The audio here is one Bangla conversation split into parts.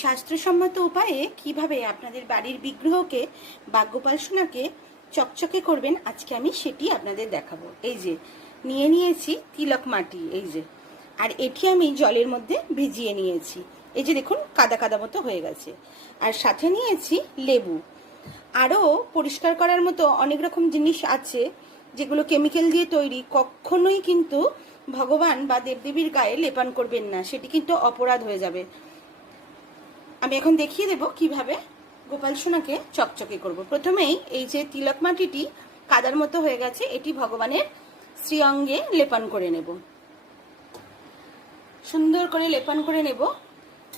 শাস্ত্রসম্মত উপায়ে কিভাবে আপনাদের বাড়ির বিগ্রহকে বা গোপাল সোনাকে চকচকে করবেন আজকে আমি সেটি আপনাদের দেখাবো। এই যে নিয়ে নিয়েছি তিলক মাটি, এই যে, আর এটি আমি জলের মধ্যে ভিজিয়ে নিয়েছি। এই যে দেখুন কাদা কাদা মতো হয়ে গেছে। আর সাথে নিয়েছি লেবু। আরও পরিষ্কার করার মতো অনেক রকম জিনিস আছে যেগুলো কেমিক্যাল দিয়ে তৈরি। কখনোই কিন্তু ভগবান বা দেবদেবীর গায়ে লেপন করবেন না, সেটি কিন্তু অপরাধ হয়ে যাবে। আমি এখন দেখিয়ে দেব কিভাবে গোপাল সোনাকে চকচকে করব। প্রথমেই এই যে তিলক মাটিটি কাদার মতো হয়ে গেছে, এটি ভগবানের শ্রীঅঙ্গে লেপন করে নেব। সুন্দর করে লেপন করে নেব,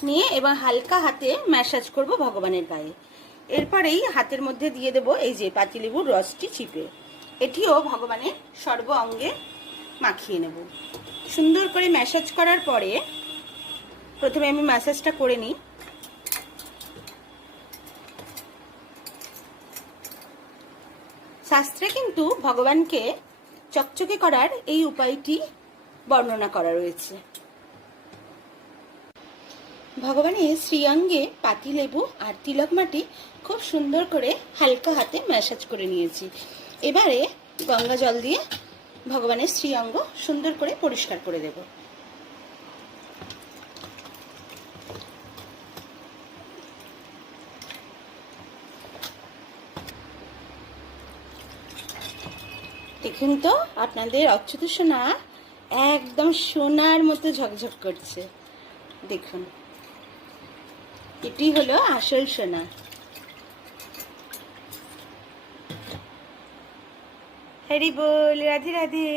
নিয়ে এবার হালকা হাতে ম্যাসাজ করব ভগবানের গায়ে। এরপরেই হাতের মধ্যে দিয়ে দেব এই যে পাতিলেবুর রসটি চিপে, এটিও ভগবানের সর্ব অঙ্গে মাখিয়ে নেব। সুন্দর করে ম্যাসাজ করার পরে প্রথমে আমি ম্যাসাজটা করে নিই। শাস্ত্রে কিন্তু ভগবানকে চকচকে করার এই উপায়টি বর্ণনা করা রয়েছে। ভগবানের শ্রীঅঙ্গে পাতিলেবু আর তিলক মাটি খুব সুন্দর করে হালকা হাতে ম্যাসাজ করে নিয়েছি। এবারে গঙ্গা জল দিয়ে ভগবানের শ্রীঅঙ্গ সুন্দর করে পরিষ্কার করে দেব। দেখুন তো আপনাদের অচ্যুত সোনা একদম সোনার মতো ঝকঝক করছে। দেখুন, এটি হলো আসল সোনা। হরি বল, রাধে রাধে।